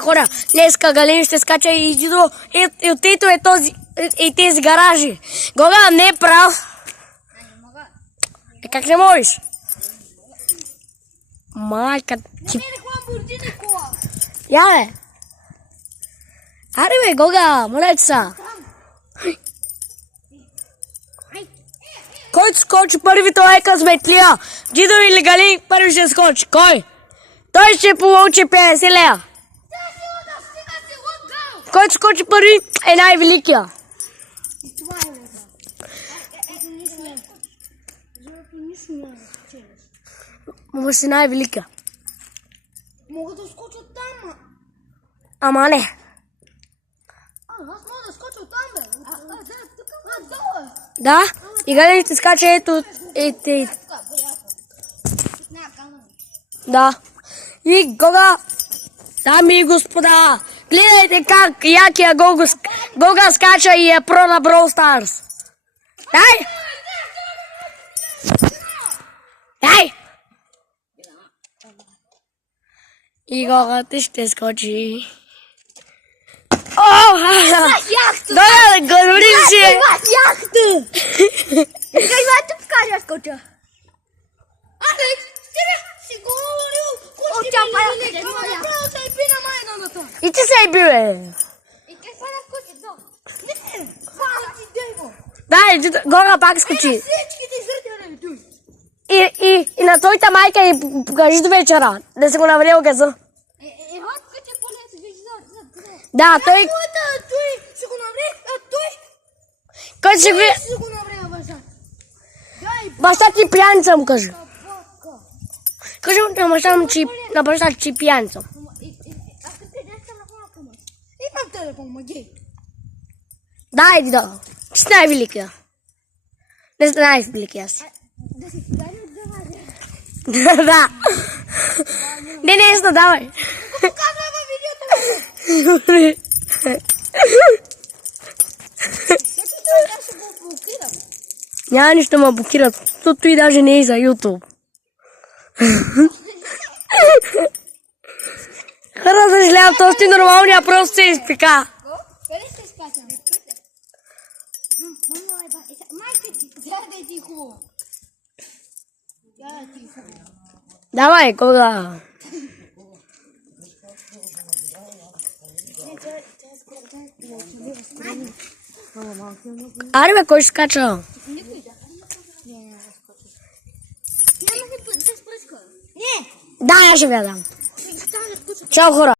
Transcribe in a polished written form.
Хора, днеска Галин ще скача и от тето е този и тези гаражи. Гога не е прав. Как не можеш? Майка ти. Я бе. Аре бе, Гога, моля ти са. Който скочи първи, това е късметлия. Дидо или Галин първи ще скочи. Кой? Той ще получи 50 лева. Който скочи първи е най-великия. Може си най-великия. Мога да скоча там. Ама не. Аз мога да скоча там, бе. Долу. Да? И Галин ще скача ето. Да. И Гога, дами и господа, гледайте как якия Гога скача и е про на Brawl Stars. Дай! Дай! И Гога ти ще скочи. О! Да, говорим си! Яхта! Каква ти покажа скоча? Алекс, ти си говорил, И ти се би, бе! И какво да скочи до? Не, хвала ти дево! Дай, Гога пак скочи. Всичките зрители туй! И на твоята майка и покажи до вечера, да се го наврел газа. Ход скочи полето, виж за. Да, той... Той си го навре, а той Който ще ви... си го навре, баща. Баща ти пияница му кажи. Бака. Кажи му на баща ти пияница. Ако ти деш там на колата му. Имам телефон, маги. Дай, да. Ти си най-великия. Не си най-великия си. Да си подари от гамази. Да. Не, давай. Показвай във видеото ми. Ето той да ще го блокирам. Няма нищо ме блокират. Защото и даже не е за YouTube. Хора, съжалявам, този ти нормалния просто се изпика. Къде ще скачам? Майка ти, гледай ти хубаво. Гледай ти хубаво. Давай, Гога. Аре бе, кой ще скача? Не. Да, я ще ви я дам. Чао, хора.